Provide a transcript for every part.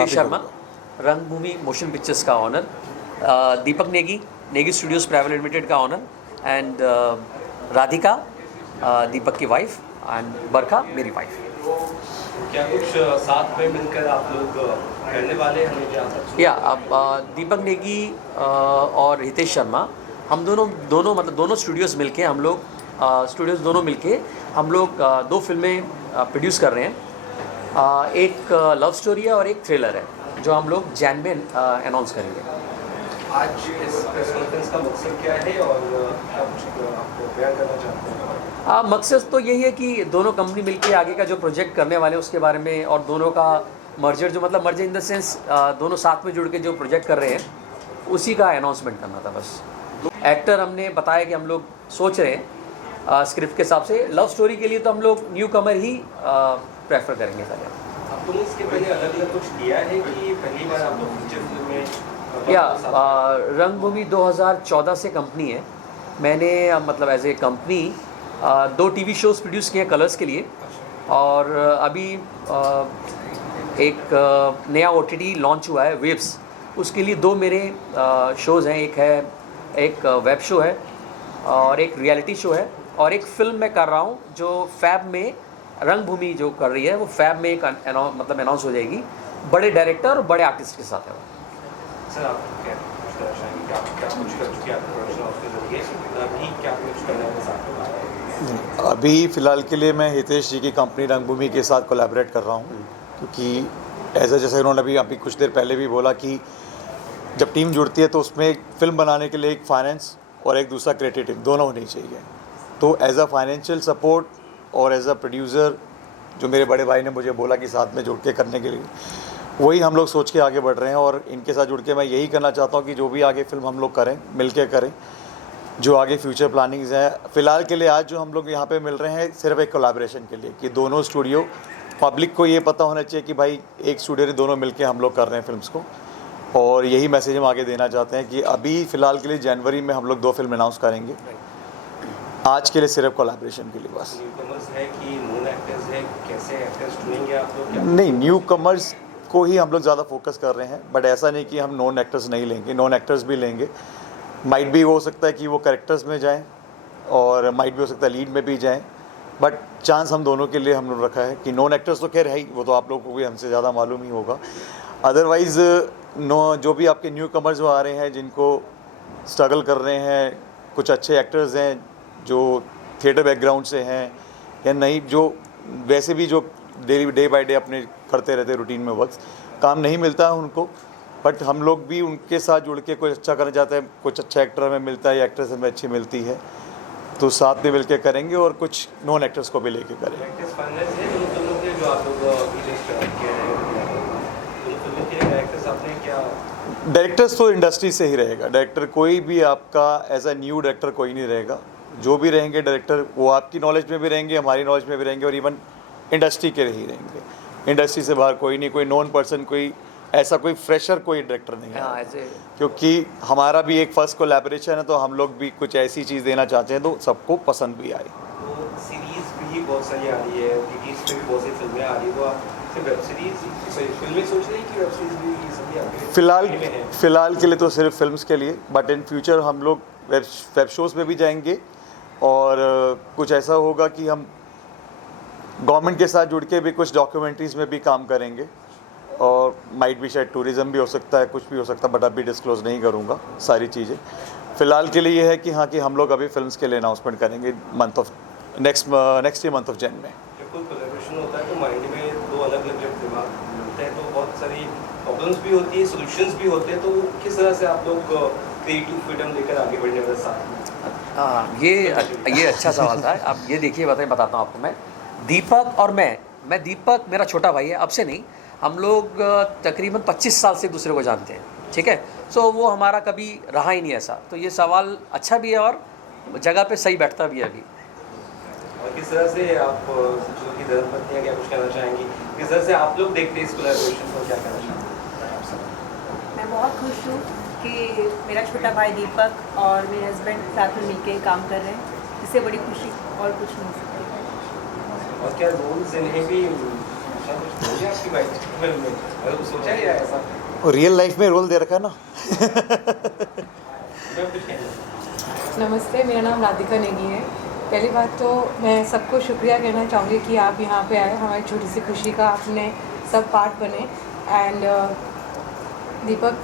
Hitesh Sharma, Rangbhoomi motion pictures का owner, Deepak Negi, Negi studios private limited का owner, and Radhika Deepak की वाइफ, एंड बरखा मेरी वाइफ। क्या कुछ साथ में मिलकर आप लोग करने वाले हैं? या अब दीपक नेगी और हितेश शर्मा, हम दोनों मतलब दोनों स्टूडियोज़ मिलके हम लोग हम लोग 2 फिल्में प्रोड्यूस कर रहे हैं। एक लव स्टोरी है और एक थ्रिलर है जो हम लोग जैन में अनाउंस करेंगे। आज इस प्रेस कॉन्फ्रेंस का मकसद क्या है और क्या कुछ आप बयान करना चाहते हैं? मकसद तो यही है कि दोनों कंपनी मिलके आगे का जो प्रोजेक्ट करने वाले हैं उसके बारे में, और दोनों का मर्जर जो मतलब मर्जर इन द सेंस दोनों साथ में जुड़ के जो प्रोजेक्ट कर रहे हैं उसी का अनाउंसमेंट करना था बस। एक्टर हमने बताया कि हम लोग सोच रहे हैं स्क्रिप्ट के हिसाब से लव स्टोरी के लिए तो हम लोग न्यू कमर ही प्रेफर करेंगे सारे। आप लोगों इसके पहले अलग अलग कुछ किया है कि पहली बार आप लोग फीचर फिल्म में? या रंगभूमि 2014 से कंपनी है। मैंने मतलब as a company 2 TV shows produce किए हैं कलर्स के लिए, और अभी एक नया OTT लॉन्च हुआ है वेव्स, उसके लिए 2 मेरे शोज़ हैं। एक वेब शो है और एक रियलिटी शो है, और एक फिल्म मैं कर रहा हूँ जो फैब में रंगभूमि जो कर रही है वो फैब में एक मतलब अनाउंस हो जाएगी, बड़े डायरेक्टर और बड़े आर्टिस्ट के साथ है वो। सर आप क्या कुछ करना चाहेंगे कि आप क्या कुछ कर चुके हैं आपके प्रोडक्शन हाउस के जरिए, अभी क्या कुछ करने के साथ? अभी फ़िलहाल के लिए मैं हितेश जी की कंपनी रंगभूमि के साथ कोलैबोरेट कर रहा हूँ, क्योंकि जैसे उन्होंने अभी कुछ देर पहले भी बोला कि जब टीम जुड़ती है तो उसमें एक फ़िल्म बनाने के लिए एक फाइनेंस और एक दूसरा क्रिएटिव दोनों होनी चाहिए। तो एज अ फाइनेंशियल सपोर्ट और एज अ प्रोड्यूसर जो मेरे बड़े भाई ने मुझे बोला कि साथ में जुड़ के करने के लिए, वही हम लोग सोच के आगे बढ़ रहे हैं। और इनके साथ जुड़ के मैं यही करना चाहता हूँ कि जो भी आगे फिल्म हम लोग करें मिल के करें, जो आगे फ्यूचर प्लानिंग्स हैं। फ़िलहाल के लिए आज जो हम लोग यहाँ पे मिल रहे हैं सिर्फ एक कोलैबोरेशन के लिए, कि दोनों स्टूडियो, पब्लिक को ये पता होना चाहिए कि भाई एक स्टूडियो ने दोनों मिल के हम लोग कर रहे हैं फिल्म्स को, और यही मैसेज हम आगे देना चाहते हैं कि अभी फ़िलहाल के लिए जनवरी में हम लोग 2 फिल्म अनाउंस करेंगे। आज के लिए सिर्फ कोलैबोरेशन के लिए बस। न्यूकमर्स है कि नॉन एक्टर्स है, कैसे एक्टर्स चुनेंगे आप लोग? नहीं, न्यू कमर्स को ही हम लोग ज़्यादा फोकस कर रहे हैं, बट ऐसा नहीं कि हम नॉन एक्टर्स नहीं लेंगे, नॉन एक्टर्स भी लेंगे। माइट भी हो सकता है कि वो कैरेक्टर्स में जाएं, और माइट भी हो सकता है लीड में भी जाएं, बट चांस हम दोनों के लिए हम लोग रखा है कि नॉन एक्टर्स तो खैर है ही, वो तो आप लोगों को भी हमसे ज़्यादा मालूम ही होगा। अदरवाइज़ जो भी आपके न्यू कमर्स जो आ रहे हैं, जिनको स्ट्रगल कर रहे हैं, कुछ अच्छे एक्टर्स हैं जो थिएटर बैकग्राउंड से हैं या नहीं, जो वैसे भी जो डे बाय डे अपने करते रहते रूटीन में वर्क, काम नहीं मिलता है उनको, बट हम लोग भी उनके साथ जुड़ के कुछ अच्छा करना चाहते हैं। कुछ अच्छा एक्टर हमें मिलता है या एक्ट्रेस हमें अच्छी मिलती है तो साथ में मिल के करेंगे, और कुछ नॉन एक्टर्स को भी लेके करेंगे। डायरेक्टर्स तो इंडस्ट्री से ही रहेगा। डायरेक्टर कोई भी आपका एज अ न्यू डायरेक्टर कोई नहीं रहेगा। जो भी रहेंगे डायरेक्टर वो आपकी नॉलेज में भी रहेंगे, हमारी नॉलेज में भी रहेंगे, और इवन इंडस्ट्री के ही रहेंगे। इंडस्ट्री से बाहर कोई नहीं, कोई नॉन पर्सन, कोई ऐसा कोई फ्रेशर कोई डायरेक्टर नहीं है, क्योंकि हमारा भी एक फर्स्ट कोलैबोरेशन है, तो हम लोग भी कुछ ऐसी चीज़ देना चाहते हैं तो सबको पसंद भी आए। तो सीरीज़ भी बहुत सारी आ रही है, OTTs पे भी बहुत सी फिल्में आ रही है, तो आप सिर्फ वेब सीरीज फिल्में सोच रहे हैं कि वेब सीरीज भी सभी आ रही है? फ़िलहाल के लिए तो सिर्फ फिल्म्स के लिए, बट इन फ्यूचर हम लोग वेब शोज़ में भी जाएंगे, और कुछ ऐसा होगा कि हम गवर्नमेंट के साथ जुड़ के भी कुछ डॉक्यूमेंट्रीज़ में भी काम करेंगे, और माइट भी शायद टूरिज़्म भी हो सकता है, कुछ भी हो सकता है, बट अभी डिस्क्लोज़ नहीं करूँगा सारी चीज़ें। फ़िलहाल के लिए ये है कि हाँ, कि हम लोग अभी फिल्म्स के लिए अनाउंसमेंट करेंगे next year month of Jain में। जब कोई कोलैबोरेशन होता है तो माइंड में 2 अलग अलग दिमाग मिलते हैं, तो बहुत सारी प्रॉब्लम्स भी होती है, सॉल्यूशंस भी होते हैं, तो किस तरह से आप लोग क्रिएटिव फ्रीडम लेकर आगे बढ़ने वाले साथ में? ये अच्छा सवाल था। अब ये देखिए, बताता हूँ आपको। मैं दीपक और मैं दीपक मेरा छोटा भाई है, अब से नहीं, हम लोग तकरीबन 25 साल से एक दूसरे को जानते हैं, ठीक है। सो वो हमारा कभी रहा ही नहीं ऐसा, तो ये सवाल अच्छा भी है और जगह पे सही बैठता भी है अभी। और किस तरह से आप जो कि धर्मपत्नी है, क्या कुछ कहना चाहेंगी? किस तरह से आप लोग देखते हैं इस कोलैबोरेशन को, क्या कहना चाहेंगे? मैं बहुत खुश हूँ कि मेरा छोटा भाई दीपक और मेरे हस्बैंड साथ में मिलके काम कर रहे हैं। इससे बड़ी खुशी और कुछ नहीं सकती। और क्या रोल्स इन्हें भी ऐसा कुछ नहीं है आपकी वाइफ फिल्म में, मतलब कुछ सोचा है या ऐसा? और रियल लाइफ में रोल दे रखा है ना। मैं कुछ कहना नमस्ते, मेरा नाम राधिका नेगी है। पहली बात तो मैं सबको शुक्रिया कहना चाहूँगी कि आप यहाँ पे आए, हमारी छोटी सी खुशी का आपने सब पार्ट बने। एंड दीपक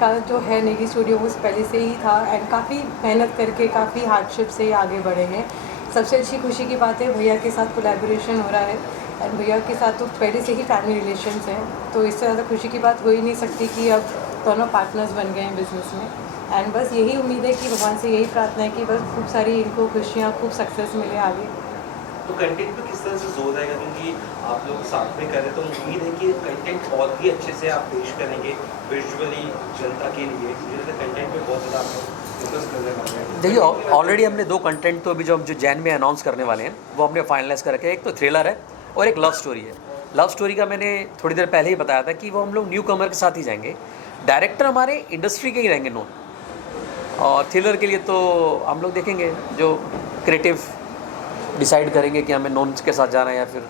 का जो है नेगी स्टूडियो वो पहले से ही था एंड काफ़ी मेहनत करके काफ़ी हार्डशिप से आगे बढ़े हैं। सबसे अच्छी खुशी की बात है भैया के साथ कोलैबोरेशन हो रहा है एंड भैया के साथ तो पहले से ही फैमिली रिलेशंस हैं, तो इससे ज़्यादा खुशी की बात हो ही नहीं सकती कि अब दोनों पार्टनर्स बन गए हैं बिज़नेस में। एंड बस यही उम्मीद है कि भगवान से यही प्रार्थना है कि बस खूब सारी इनको खुशियाँ, खूब सक्सेस मिले आगे। तो कंटेंट पे किस तरह से जोर रहेगा, क्योंकि आप लोग साथ में कर रहे हैं तो उम्मीद है कि कंटेंट और भी अच्छे से आप पेश करेंगे विजुअली जनता के लिए। मुझे लगता है कंटेंट पे बहुत ज़्यादा आप लोग फोकस करने वाले हैं। देखिए ऑलरेडी हमने 2 कंटेंट तो अभी जो जैन में अनाउंस करने वाले हैं वो हमने फाइनलाइज कर रखे हैं। एक तो थ्रिलर है और एक लव स्टोरी है। लव स्टोरी का मैंने थोड़ी देर पहले ही बताया था कि वो हम लोग न्यू कमर के साथ ही जाएंगे। डायरेक्टर हमारे इंडस्ट्री के ही रहेंगे नोन, और थ्रिलर के लिए तो हम लोग देखेंगे जो क्रिएटिव डिसाइड करेंगे कि हमें नॉन के साथ जाना है या फिर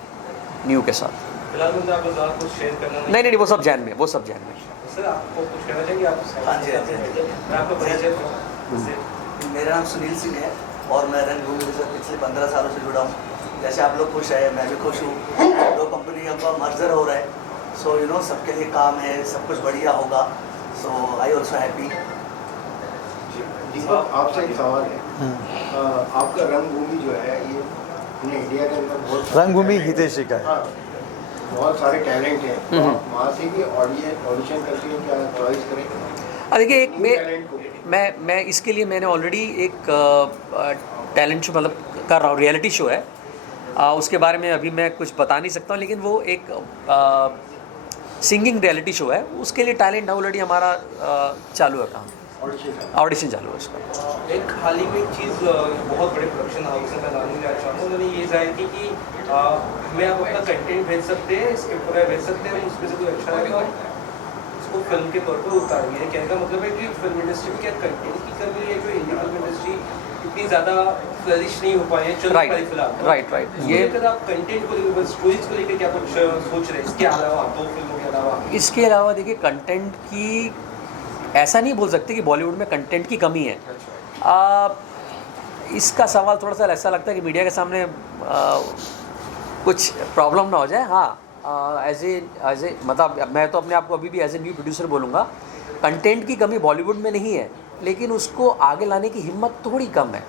न्यू के साथ। फिलहाल मुझे आप ज़्यादा कुछ शेयर करना नहीं, वो सब जैन में, वो सब जैन में। सर आपको कुछ कहना चाहिए आप? हाँ जी, हाँ जी, हाँ जी। मैं आपको परिचय दूँ। मेरा नाम सुनील सिंह है और मैं रंगभूमि के साथ पिछले 15 सालों से जुड़ा हूँ। जैसे आप लोग खुश हैं, मैं भी खुश हूँ। 2 कंपनियों का मर्जर हो रहा है, सो यू नो सबके लिए काम है, सब कुछ बढ़िया होगा। सो आई ऑल्सो हैप्पी। दीपक, आपसे एक सवाल है। आपका रंगभूमि जो है ये अपने इंडिया के अंदर बहुत रंगभूमि हितेश जी का है। हाँ, बहुत सारे टैलेंट हैं, तो आप वहाँ से भी ऑडिशन करके क्या चॉइस करेंगे? देखिए एक टैलेंट को? मैं इसके लिए मैंने ऑलरेडी एक टैलेंट शो मतलब कर रहा हूँ, रियलिटी शो है। उसके बारे में अभी मैं कुछ बता नहीं सकता हूँ, लेकिन वो एक सिंगिंग रियलिटी शो है। उसके लिए टैलेंट ऑलरेडी हमारा चालू है काम, ऑडिशन चालू है उसका। एक हाल ही में एक चीज़ बहुत बड़े प्रोडक्शन हाउस में मैं जानने जा चाहूँ, उन्होंने ये जाहिर की कि हमें आप अपना कंटेंट भेज सकते हैं, स्क्रिप्ट वगैरह भेज सकते हैं, उसमें से कोई अच्छा लगेगा और उसको फिल्म के तौर पर उतारेंगे। कहने का मतलब है कि फिल्म इंडस्ट्री में क्या कंटेंट की कमी है, जो इंडियन फिल्म इंडस्ट्री इतनी ज़्यादा फ्लरिश नहीं हो पाई है, चल पाई फिलहाल। राइट ये लेकर आप कंटेंट को लेकर, स्टोरीज को लेकर क्या कुछ सोच रहे हैं इसके अलावा, 2 फिल्मों के अलावा? इसके अलावा देखिए कंटेंट की ऐसा नहीं बोल सकते कि बॉलीवुड में कंटेंट की कमी है। इसका सवाल थोड़ा सा ऐसा लगता है कि मीडिया के सामने कुछ प्रॉब्लम ना हो जाए। हाँ, एज ए मतलब मैं तो अपने आप को अभी भी एज ए न्यू प्रोड्यूसर बोलूँगा, कंटेंट की कमी बॉलीवुड में नहीं है, लेकिन उसको आगे लाने की हिम्मत थोड़ी कम है,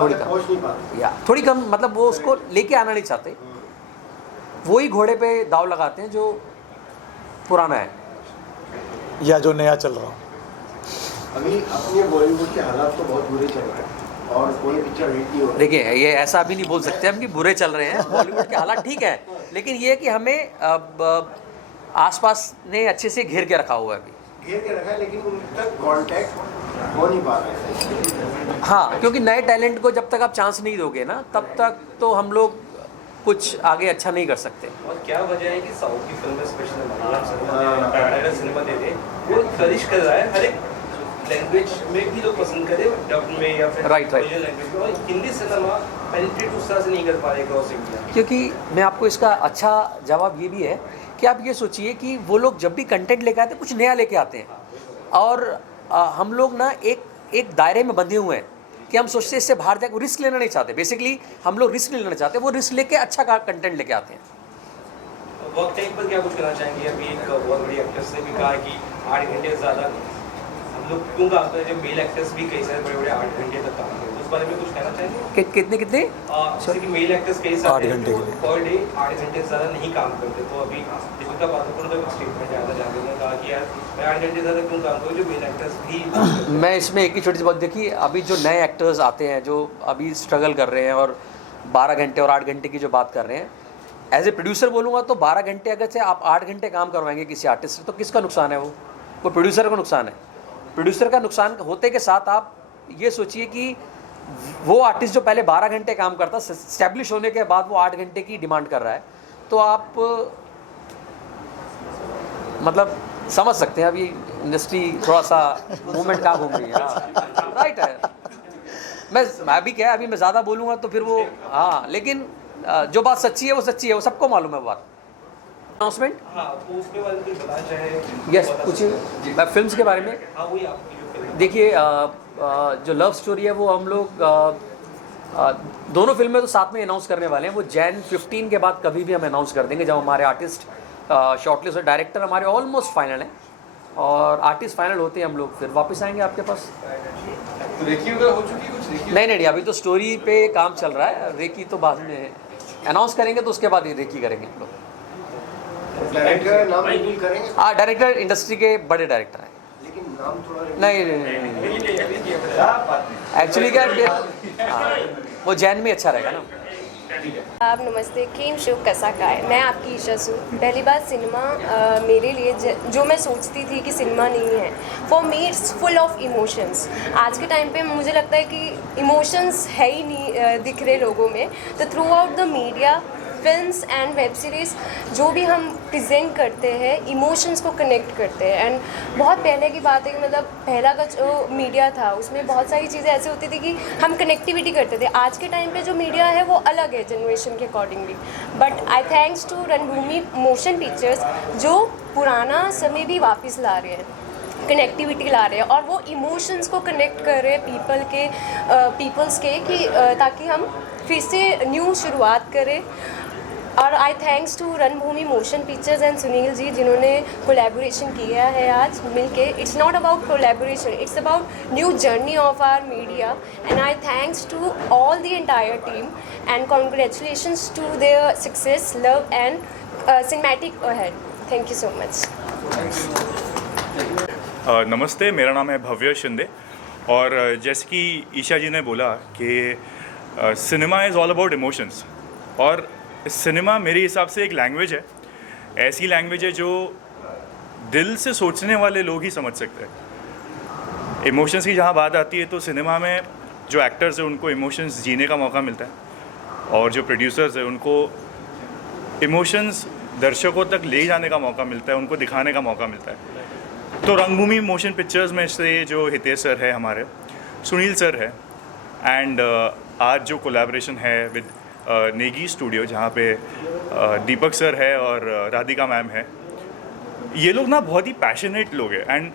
थोड़ी कम या थोड़ी कम, मतलब वो उसको लेके आना नहीं चाहते। वही घोड़े पे दाव लगाते हैं जो पुराना है या जो नया चल रहा हो। अभी अपने बॉलीवुड के हालात तो बहुत बुरे चल रहे हैं और कोई पिक्चर हिट नहीं हो रही। देखिए ये ऐसा भी नहीं बोल सकते हम कि बुरे चल रहे हैं, बॉलीवुड के हालात ठीक है, लेकिन ये कि हमें आसपास ने अच्छे से घेर के रखा हुआ है अभी। घेर के रखा है, लेकिन उन तक कांटेक्ट हो नहीं पा रहा है। हाँ, क्योंकि नए टैलेंट को जब तक आप चांस नहीं दोगे ना, तब तक तो हम लोग कुछ आगे अच्छा नहीं कर सकते। और क्या वजह है कि साउथ की फिल्म स्पेशली मलयालम सिनेमा दे दे वो फ्लरिश कर रहा है, हर एक लैंग्वेज में भी लोग पसंद करे, डब में या फिर Right. लैंग्वेज में, और हिंदी सिनेमा पेनिट्रेट उस तरह से नहीं कर पा रहे क्रॉस इंडिया। क्योंकि मैं आपको इसका अच्छा जवाब ये भी है कि आप ये सोचिए कि वो लोग जब भी कंटेंट लेके आते हैं कुछ नया लेके आते हैं, और हम लोग ना एक दायरे में बंधे हुए हैं कि हम सोचते हैं इससे बाहर जाकर रिस्क लेना नहीं चाहते। बेसिकली हम लोग रिस्क नहीं लेना चाहते, वो रिस्क लेके अच्छा कंटेंट लेके आते हैं। वर्क टाइम पर क्या कुछ कहना चाहेंगे? अभी एक बहुत बड़ी एक्ट्रेस ने भी कहा कि 8 घंटे ज़्यादा हम लोग क्यों काम करते हैं, जब मेल एक्ट्रेस भी कई सारे बड़े 8 घंटे तक काम करते हैं, उस बारे में कुछ कहना चाहेंगे? कितने जैसे कि मेल एक्ट्रेस कई 8 सारे घंटे के लिए पर डे 8 घंटे से ज़्यादा नहीं काम करते। तो अभी दीपिका पादुकोण का एक स्टेटमेंट आया था जहाँ उन्होंने कहा कि यार मैं 8 घंटे ज़्यादा क्यों काम करूँ, जो मेल एक्ट्रेस भी। मैं इसमें एक ही छोटी सी बात, देखिए अभी जो नए एक्टर्स आते हैं जो अभी स्ट्रगल कर रहे हैं और 12 घंटे और 8 घंटे की जो बात कर रहे हैं, एज ए प्रोड्यूसर बोलूँगा तो 12 घंटे अगर से आप 8 घंटे काम करवाएंगे किसी आर्टिस्ट से, तो किसका नुकसान है? वो प्रोड्यूसर का नुकसान है। प्रोड्यूसर का नुकसान होते के साथ आप ये सोचिए कि वो आर्टिस्ट जो पहले 12 घंटे काम करता, स्टैब्लिश होने के बाद वो 8 घंटे की डिमांड कर रहा है, तो आप मतलब समझ सकते हैं अभी इंडस्ट्री थोड़ा सा मूवमेंट कहाँ घूम रही है। राइट है, मैं अभी क्या है, अभी मैं ज़्यादा बोलूँगा तो फिर वो, हाँ, लेकिन जो बात सच्ची है वो सच्ची है, वो सबको मालूम है वो बात। अनाउंसमेंट हाँ तो उसके बारे में कुछ बताना चाहे? यस पूछिए फिल्म्स के बारे में। हाँ वही आपकी जो फिल्म देखिए जो लव स्टोरी है वो हम लोग दोनों फिल्में तो साथ में अनाउंस करने वाले हैं। वो जैन 15 के बाद कभी भी हम अनाउंस कर देंगे जब हमारे आर्टिस्ट शॉर्टलिस्ट और डायरेक्टर हमारे ऑलमोस्ट फाइनल हैं और आर्टिस्ट फाइनल होते हैं हम लोग फिर वापस आएंगे आपके पास। तो रेकी वगैरह हो चुकी है कुछ रेकी? नहीं अभी तो स्टोरी पे काम चल रहा है, रेकी तो बाद में अनाउंस करेंगे तो उसके बाद ही रेकी करेंगे हम लोग। डायरेक्टर का नाम रिवील करेंगे हाँ डायरेक्टर इंडस्ट्री के बड़े डायरेक्टर हैं। लेकिन नाम थोड़ा नहीं एक्चुअली क्या हाँ, वो जैन में अच्छा रहेगा ना। आप नमस्ते, केम शो कैसा का है। मैं आपकी ईशा सू। पहली बात सिनेमा मेरे लिए जो मैं सोचती थी कि सिनेमा नहीं है, for me it's full of emotions. आज के टाइम पे मुझे लगता है कि इमोशंस है ही नहीं दिख रहे लोगों में। तो through out the media, films and web series जो भी हम प्रेजेंट करते हैं इमोशंस को कनेक्ट करते हैं। एंड बहुत पहले की बात है कि मतलब पहला का जो मीडिया था उसमें बहुत सारी चीज़ें ऐसी होती थी कि हम कनेक्टिविटी करते थे। आज के टाइम पे जो मीडिया है वो अलग है जनरेशन के accordingly. But I thanks to Ranbhoomi motion pictures जो पुराना समय भी वापस ला रहे हैं, कनेक्टिविटी ला रहे हैं और वो इमोशंस को कनेक्ट कर रहे हैं पीपल्स के कि ताकि हम फिर से न्यू शुरुआत करें। और I thanks to Ranbhoomi motion pictures and Sunil ji जिन्होंने कोलैबोरेशन किया है आज मिलके। It's not about collaboration, it's about new journey of our media and I thanks to all the entire team and congratulations to their success, love and cinematic ahead. Thank you so much. नमस्ते, मेरा नाम है भव्य शिंदे और जैसे कि ईशा जी ने बोला कि cinema is all about emotions और सिनेमा मेरे हिसाब से एक लैंग्वेज है, ऐसी लैंग्वेज है जो दिल से सोचने वाले लोग ही समझ सकते हैं। इमोशंस की जहाँ बात आती है तो सिनेमा में जो एक्टर्स हैं उनको इमोशंस जीने का मौका मिलता है और जो प्रोड्यूसर्स हैं उनको इमोशंस दर्शकों तक ले जाने का मौका मिलता है, उनको दिखाने का मौका मिलता है। तो रंगभूमि मोशन पिक्चर्स में से जो हितेश सर है, हमारे सुनील सर है एंड आज जो कोलैबोरेशन है विद नेगी स्टूडियो जहाँ पे दीपक सर है और राधिका मैम है, ये लोग ना बहुत ही पैशनेट लोग हैं and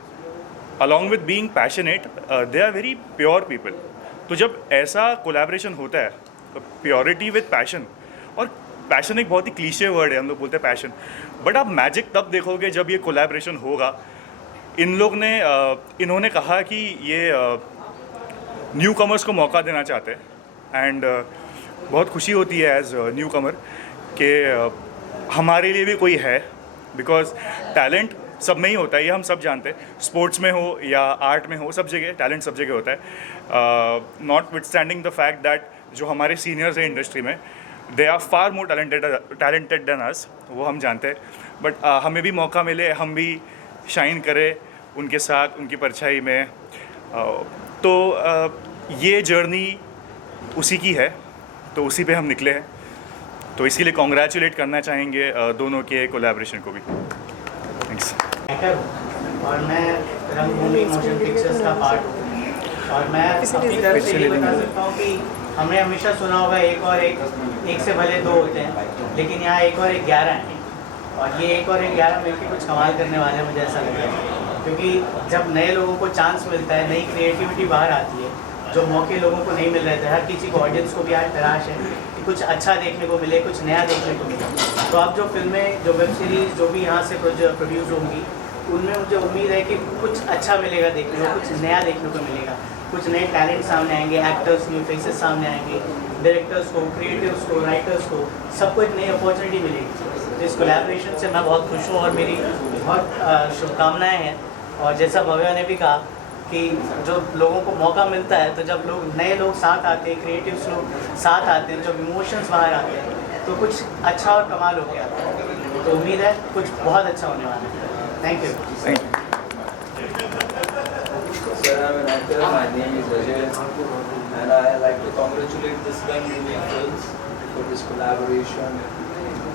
along with being passionate they are very pure people. तो जब ऐसा कोलैबोरेशन होता है प्योरिटी विद पैशन, और पैशन एक बहुत ही क्लीशे वर्ड है, हम लोग बोलते हैं पैशन, बट आप मैजिक तब देखोगे जब ये कोलैबोरेशन होगा। इन्होंने कहा कि ये न्यू कमर्स को मौका देना चाहते हैं एंड बहुत खुशी होती है एज न्यू कमर कि हमारे लिए भी कोई है, बिकॉज टैलेंट सब में ही होता है, ये हम सब जानते हैं। स्पोर्ट्स में हो या आर्ट में हो, सब जगह टैलेंट सब जगह होता है। Notwithstanding the fact that जो हमारे सीनियर्स हैं इंडस्ट्री में they are far more talented than us, वो हम जानते हैं। बट हमें भी मौका मिले, हम भी शाइन करें उनके साथ, उनकी परछाई में। तो ये जर्नी उसी की है, तो उसी पे हम निकले हैं। तो इसीलिए कॉन्ग्रेचुलेट करना चाहेंगे दोनों के कोलैबोरेशन को भी। थैंक्स। और मैं रंगभूमि मोशन पिक्चर्स का पार्ट हूँ और मैं अपनी तरफ से ये बता सकता हूँ कि हमने हमेशा सुना होगा एक से भले दो होते हैं, लेकिन यहाँ एक और एक 11 हैं और ये एक और एक 11 मिलकर कुछ कमाल करने वाले हैं, मुझे ऐसा लग रहा है। क्योंकि जब नए लोगों को चांस मिलता है, नई क्रिएटिविटी बाहर आती है, जो मौके लोगों को नहीं मिल रहे थे, हर किसी को, ऑडियंस को भी आज तलाश है कि कुछ अच्छा देखने को मिले, कुछ नया देखने को मिले। तो अब जो फिल्में, जो वेब सीरीज़ जो भी यहाँ से प्रोड्यूस होंगी, उनमें मुझे उम्मीद है कि कुछ अच्छा मिलेगा देखने को, कुछ नया देखने को मिलेगा, कुछ नए टैलेंट सामने आएंगे, एक्टर्स, न्यू फेसेस सामने आएंगे, डायरेक्टर्स को, क्रिएटिव्स को, राइटर्स को, सबको एक नई अपॉर्चुनिटी मिलेगी। तो इस कोलैबोरेशन से मैं बहुत खुश हूँ और मेरी बहुत शुभकामनाएँ हैं। और जैसा भव्या ने भी कहा कि जो लोगों को मौका मिलता है, तो जब नए लोग साथ आते हैं, क्रिएटिव्स लोग साथ आते हैं, जब इमोशंस बाहर आते हैं, तो कुछ अच्छा और कमाल हो गया। तो उम्मीद है कुछ बहुत अच्छा होने वाला है। Thank you. Sir, I'm an actor. My name is Ajay, and I like to congratulate this Rangभूमि Films for this collaboration.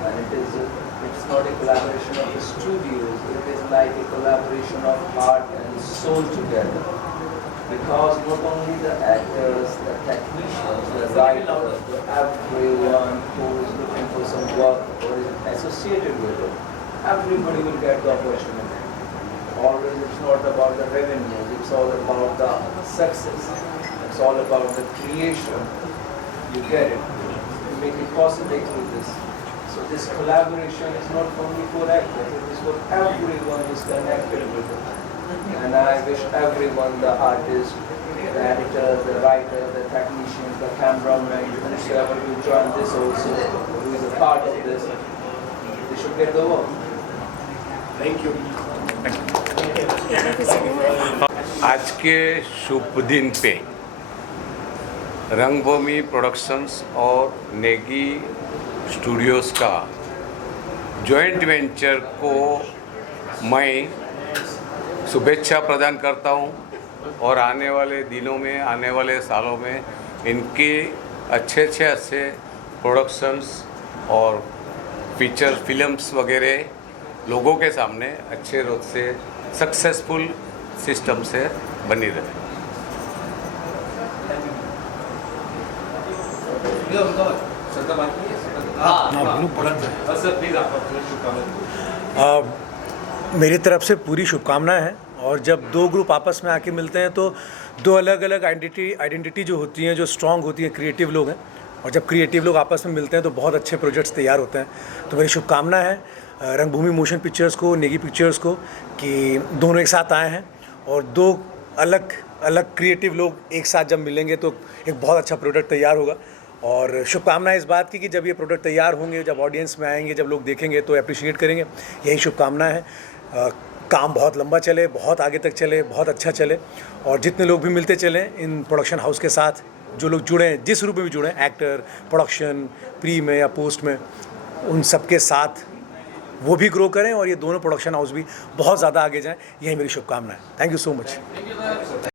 And it's not a collaboration of the studios. It is like a collaboration of heart and soul together. Because not only the actors, the technicians, the writers, everyone who is looking for some work or is associated with it, everybody will get the opportunity. Always it's not about the revenue, it's all about the success. It's all about the creation. You get it. You make it possible through this. So this collaboration is not only for actors, it is for everyone who is connected with it. And I wish everyone, the artist, the editor, the writer, the technician, the cameraman, whoever will join this also, who is a part of this, they should get the work. Thank you. आज के शुभ दिन पे रंगभूमि productions और Negi Studios का joint venture को मैं शुभेच्छा प्रदान करता हूं और आने वाले दिनों में, आने वाले सालों में इनके अच्छे प्रोडक्शंस और फीचर फिल्म्स वगैरह लोगों के सामने अच्छे रूप से सक्सेसफुल सिस्टम से बनी रहे। मेरी तरफ से पूरी शुभकामनाएं हैं। और जब दो ग्रुप आपस में आके मिलते हैं तो दो अलग अलग आइडेंटिटी जो होती हैं, जो स्ट्रांग होती हैं, क्रिएटिव लोग हैं, और जब क्रिएटिव लोग आपस में मिलते हैं तो बहुत अच्छे प्रोजेक्ट्स तैयार होते हैं। तो मेरी शुभकामनाएं हैं रंगभूमि मोशन पिक्चर्स को, नेगी पिक्चर्स को, कि दोनों एक साथ आए हैं और दो अलग अलग क्रिएटिव लोग एक साथ जब मिलेंगे तो एक बहुत अच्छा प्रोडक्ट तैयार होगा। और शुभकामनाएं इस बात की कि जब ये प्रोडक्ट तैयार होंगे, जब ऑडियंस में आएंगे, जब लोग देखेंगे तो अप्रिशिएट करेंगे। यही शुभकामनाएं हैं। काम बहुत लंबा चले, बहुत आगे तक चले, बहुत अच्छा चले, और जितने लोग भी मिलते चलें इन प्रोडक्शन हाउस के साथ, जो लोग जुड़े हैं, जिस रूप में भी जुड़े हैं, एक्टर, प्रोडक्शन, प्री में या पोस्ट में, उन सबके साथ वो भी ग्रो करें और ये दोनों प्रोडक्शन हाउस भी बहुत ज़्यादा आगे जाएं। यही मेरी शुभकामना है। Thank you so much.